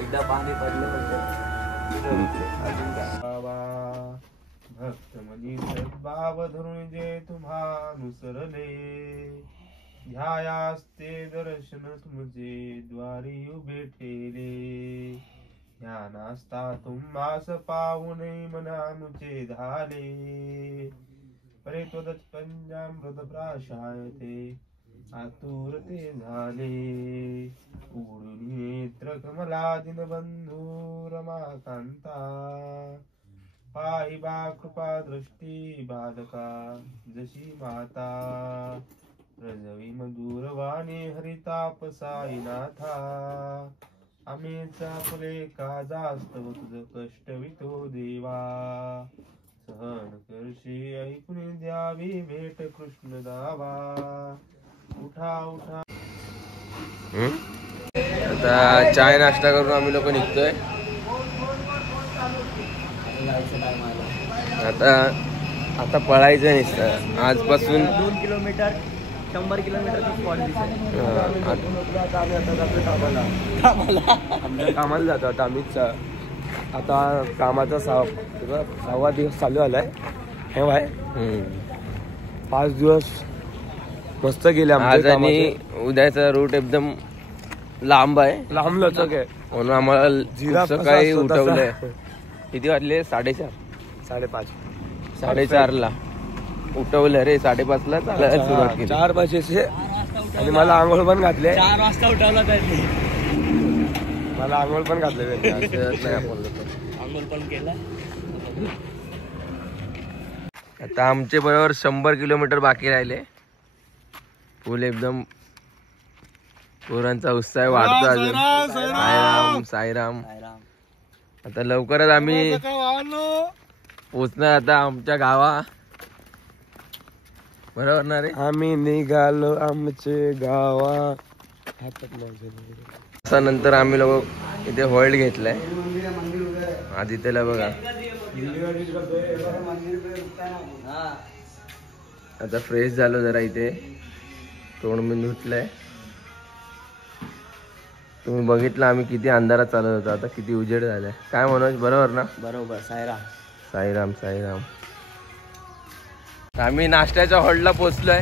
एकदा पाणी पडलं भक्त मनी सद्भाव धरून जे तुम्हानुसरले ध्यायास्ते दर्शन तुमचे द्वारी उभे ठेले ध्यानास्ता तुम्हास पाहुणे मनानुचे झाले परे त्वदत पंजामृत प्राशायते आतुरते झाले उघडून नेत्र कमला दिनबंधू रमाकांता पाहि बा कृपा दृष्टी बालका जशी माता रजवी मधुरवाणी हरिताप साईनाथा आमेचा फुले का जास्तव तुझ कष्ट वितो देवा सहन करशी ऐकून द्यावी भेट कृष्ण दावा उठा उठा. आता चाय नाश्ता करून आम्ही लोक निघतोय. आता आता पळायचं नसतं आजपासून 2 किलोमीटर 100 किलोमीटर कामाला जातो. आता आम्हीच आता कामाचा 6वा दिवस चालू आलाय हे भाई. 5 दिवस मस्त गेले आज आणि उद्याचा रूट एकदम लांब आहे, लांब लचक आहे म्हणून आम्हाला सकाळी उठवलंय. किती वाजले? 4:30 4:30 ला उठवलं रे. 5:30 ला चालायला सुरुवात केली. 4 वाजेचे आणि मला आंघोळ पण घातले. 4 वाजता उठवला त्यांनी. मला आंघोळ पण घातले आंघोळ पण केला. आता आमचे बरोबर 100 किलोमीटर बाकी राहिले. फुल एकदम पोरांचा उत्साह वाढतो अजून. साईराम साईराम. आता लवकरच आम्ही पोचणार आता आमच्या गावा. बरोबर ना रे? आम्ही निघालो आमचे गावा. नंतर आम्ही लोक इथे होल्ड घेतलाय. आधी त्याला बघा आता फ्रेश झालो जरा. इथे तोंड मी धुतलंय. तुम्ही बघितलं आम्ही किती अंधारात चालत होतो, आता किती उजेड झालाय. काय मनोज बरोबर ना? बरोबर. साईराम साईराम साईराम. आम्ही नाश्त्याच्या हॉलला पोचलोय.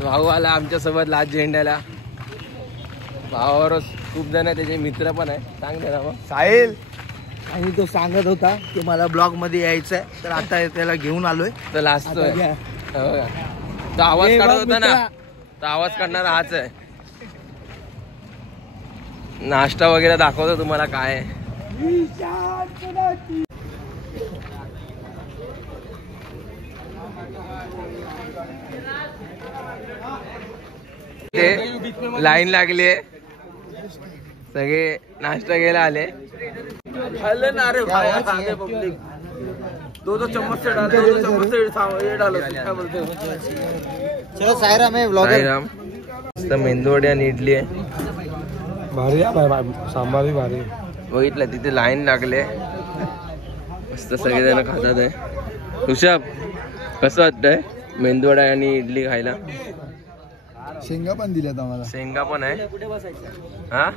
भाऊ आला आमच्या सोबत लाच झेंड्याला. भावावर खूप जण आहे, त्याचे मित्र पण आहे. सांग ना मग. साहिल. आणि तो सांगत होता की मला ब्लॉग मध्ये यायचंय, तर आता त्याला घेऊन आलोय. तो लाजतोय. तो आवाज काढत होता ना, तो आवाज काढणारा हाच आहे. नाश्ता वगैरे दाखवतो तुम्हाला काय आहे. ते लाईन लागली आहे, सगळे नाश्ता घ्यायला आले. ना रे भाई, पब्लिक 2 चम्मच से डालो, 2 चम्मच से ये डालो. क्या बोलते हो? चलो साईराम है ब्लॉगर. साईराम. मस्त मेंदूवडे आणि इडली आहे. भारी आहे, सांबार भारी. बघितलं तिथे लाईन लागले. मस्त सगळेजण खातात आहे. ऋषभ कसं वाटतंय मेंदूवडा आणि इडली खायला? शेंगा पण दिल्यात आम्हाला. शेंगा पण आहे. कुठे बसायचं? हा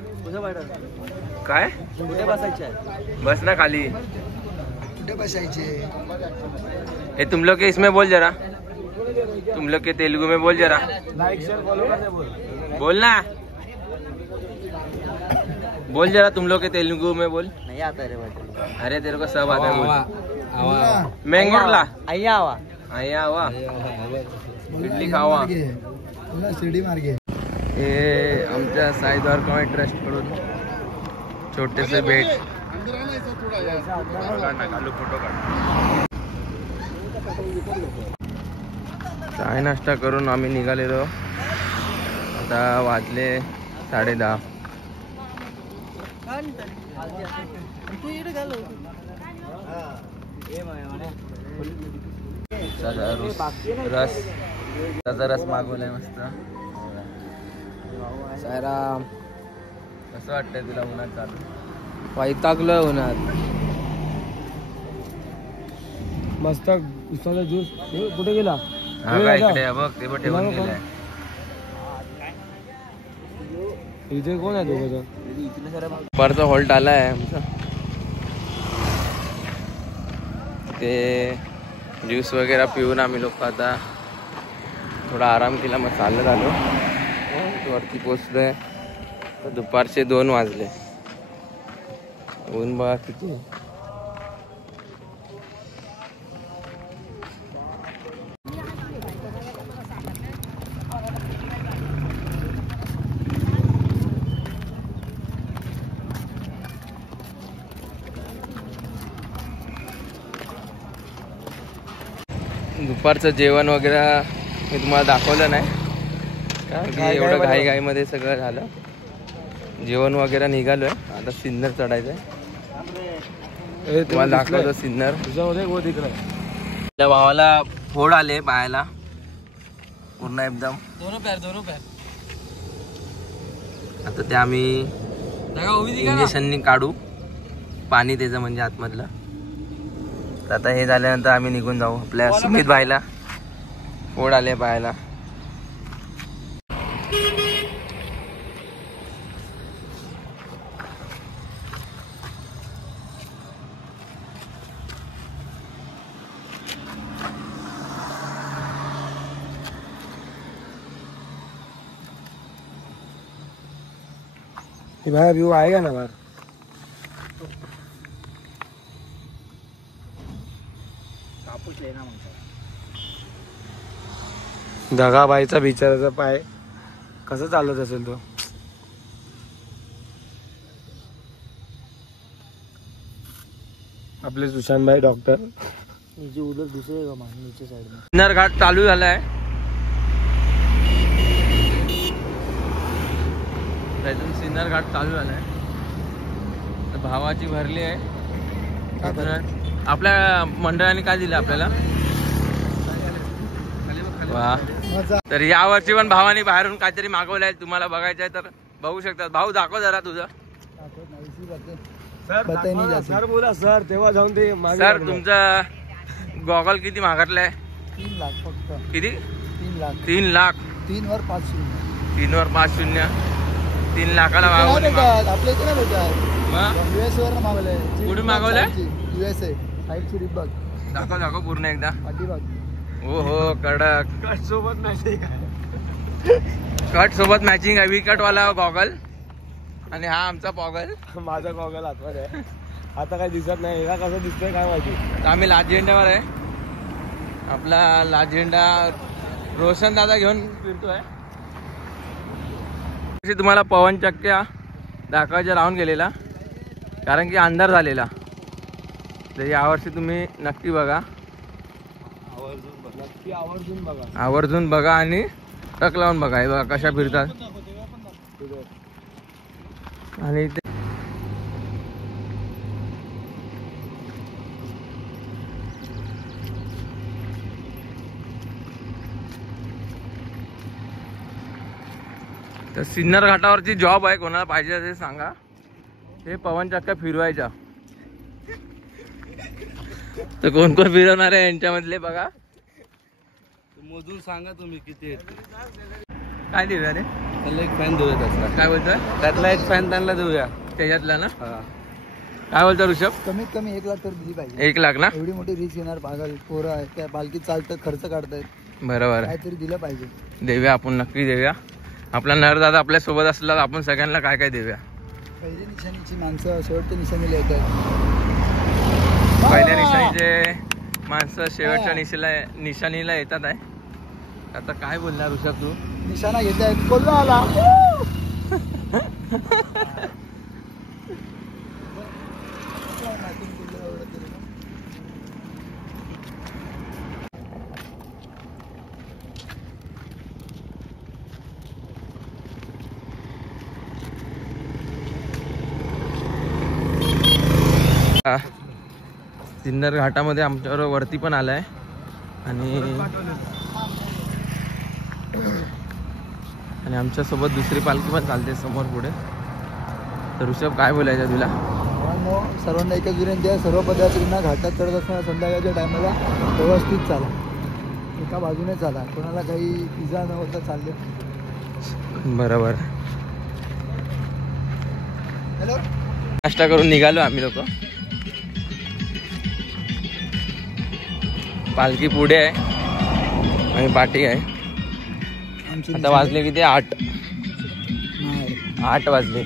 काय? कुठे बसायचं? बस ना खाली. कुठे बसायचे? ए तुम लोग के इसमें बोल जरा. तुम लोग के तेलुगु में बोल जरा. लाइक शेयर फॉलो करने बोल ना. बोल जरा तुम लोग के तेलुगु में बोल. नहीं आता रे भाई. अरे तेरे को सब आता है बोल. मैंगोडला मैंगोडला आवा. आया आवा. इडली खावा. शिर्डी मार्गे. हे आमच्या साई द्वारका ट्रस्ट कडून छोटेसे भेट. फोटो काढ. चाय नाश्ता करून आम्ही निघालेलो. आता वाजले 10:30. रस त्याचा रस मागवलाय मस्त. साईराम. कसं वाटतंय तुला उन्हात चालू? वैतागलोय उन्हात. मस्त उसाचा ज्यूस कुठे गेला? हा का इकडे बघ ते पण ठेवून गेलाय. इथे कोण आहे दोघं जण? दुपारचा हॉल्ट आलाय आमचा. ते ज्यूस वगैरे पिऊन आम्ही लोक आता थोडा आराम केला, मग चालत आलो. वरती पोचलोय. दुपारचे 2 वाजले. ऊन बघा किती. दुपारचं जेवण वगैरे मी तुम्हाला दाखवलं नाही, कारण की एवढं घाईमध्ये सगळं झालं. जेवण वगैरे निघालोय. आता सिन्नर चढायचंय. तुम्हाला दाखवतो सिन्नर. त्या भावाला फोड आले पायाला पूर्ण एकदम. दोनों पैर. आता ते आम्ही इंजेक्शननी काढू पाणी त्याचं, म्हणजे आतमधलं. आता हे झाल्यानंतर आम्ही निघून जाऊ. आपल्या सुमित भाईला फोड आले पायाला. भाई व्यू आएगा ना बाहर. दगाबाईचा बिचाराचा पाय कसं चालत असेल तो. आपले सुशांतभाई डॉक्टर. उधर दुसरे नीचे साइड में सिन्नर घाट चालू झालाय. सिन्नर घाट चालू झालाय. भावाची भरली आहे. आपल्या मंडळाने काय दिलं आपल्याला. वा. तर या वर्षी पण भावाने बाहेरून काहीतरी मागवलंय. तुम्हाला बघायचं आहे तर बघू शकतात. भाऊ दाखव जरा तुझं. सर बोला सर तेव्हा जाऊन ते. सर तुमचा गॉगल किती मागितलाय. 3 लाख फक्त. किती. 3 लाख. 3 लाख. 3 वर 5 शून्य. 3 वर 5 शून्य. 3 लाखाला भावाने आपल्या इथे नाही भेटत. US वर मागवलंय. कुठून मागवलंय. USA. साईडची रिप बघ. दाखव पूर्ण एकदा. पाठीमाग. हो हो कडक. कट सोबत मॅचिंग कट सोबत मॅचिंग आहे. विकट वाला गॉगल आणि हा आमचा पॉगल. माझा गॉगल आतमध्ये आहे. आता काही दिसत नाही. याला कसं दिसतंय काय माहिती. आम्ही लाल झेंड्यावर आहे. आपला लाल झेंडा रोशन दादा घेऊन फिरतोय. तुम्हाला पवन चक्क्या दाखवायच्या राहून गेलेला, कारण की अंधार झालेला. तर यावर्षी तुम्ही नक्की बघा. आवर्जून बघा आणि टक लावून बघा. हे बघा कशा फिरतात. आणि तर सिन्नर घाटावरची जॉब आहे. कोणाला पाहिजे असेल सांगा. हे पवन चक्क्या फिरवायच्या. तर कोण कोण फिरवणार आहे यांच्यामधले बघा. मोजून सांगा तुम्ही किती आहेत. काय देऊया रे. त्याला एक फॅन देऊया. त्यातला काय बोलतोय. त्यातला एक फॅन त्यांना देऊया. त्याच्यातला ना. काय बोलतो ऋषभ. कमीत कमी 1 लाख तर दिली पाहिजे. 1 लाख ना. एवढी मोठी रिस्क येणार. पागल पोरं आहे. त्या पालखीत चालतात, खर्च काढतायत. बरोबर आहे. काहीतरी दिलं पाहिजे. देऊया आपण नक्की देऊया. आपला नरदादा आपल्या सोबत असला तर आपण सगळ्यांना काय काय देऊया. पहिल्या निशाणीची माणसं शेवटच्या निशाणीला येतात. पहिल्या निशाणीचे माणसं शेवटच्या निशाणीला येतात आहे. आता काय बोलणार ऋषभ तू. निशाणा घेत आहेत. कोल्हा आला. सिन्नर घाटामध्ये आमच्यावर वरती पण आलाय. आणि आमच्यासोबत दुसरी पालखी पण चालते समोर पुढे. तर ऋषभ काय बोलायचं तुला. सर्वांना एकच विनंती आहे. सर्व पदाधिकाऱ्यांना घाटात चढत असताना संध्याकाळच्या टायमाला व्यवस्थित चाला. एका बाजूने चाला, कोणाला काही इजा न होता चालले. बरोबर. हॅलो, नाश्ता करून निघालो आम्ही लोक. पालखी पुढे आहे आणि पाठी आहे. आता वाजले किती? 8 वाजले.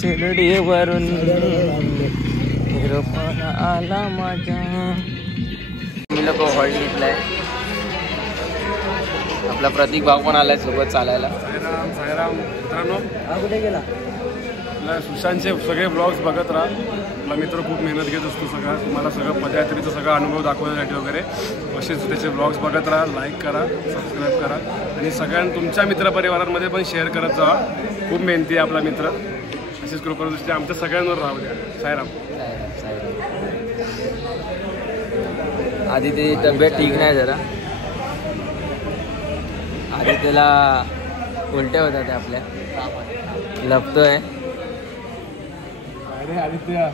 शिर्डीवरून आला माझ्या. मी लोक हॉल्ट घेतलाय. आपला प्रतीक भाऊ पण आलाय सोबत चालायला. साईराम मित्रांनो, हा कुठे गेला? आपल्या सुशांतचे सगळे ब्लॉग्स बघत राहा. आपला मित्र खूप मेहनत घेत असतो सगळा. तुम्हाला सगळं पदयात्रेचा सगळा अनुभव दाखवण्यासाठी वगैरे. असेच त्याचे ब्लॉग्स बघत राहा, लाईक करा, सबस्क्राईब करा आणि सगळ्यांना तुमच्या मित्रपरिवारांमध्ये पण शेअर करत जावा. खूप मेहनती आहे आपला मित्र. अशीच कृपादृष्टी आमच्या सगळ्यांवर राहू द्या. साईराम. आधी ती तब्येत ठीक नाही जरा. आधी त्याला उलट्या होत्या त्या आपल्या. लपतोय. अरे आदित्य,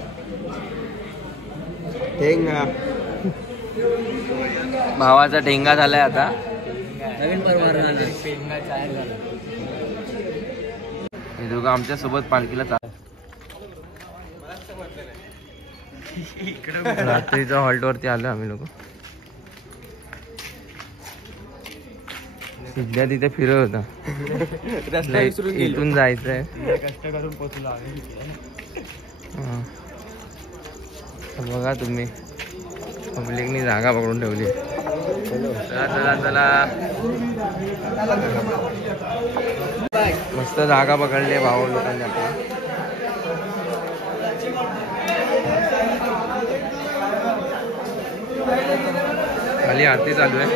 ठेंगा भावाचा ठेंगा झालाय आता. नवीन परवाना. हे दोघं आमच्या सोबत पालखीला रात्रीच्या हॉल्ट वरती आलो आम्ही लोक. सध्या तिथे फिरत होता. इथून जायचंय. कष्ट करून पोचलो. बघा तुम्ही, पब्लिकनी जागा पकडून ठेवली. चला चला चला, मस्त जागा पकडली भाऊ लोकांनी आपल्या. खाली आरती चालू आहे.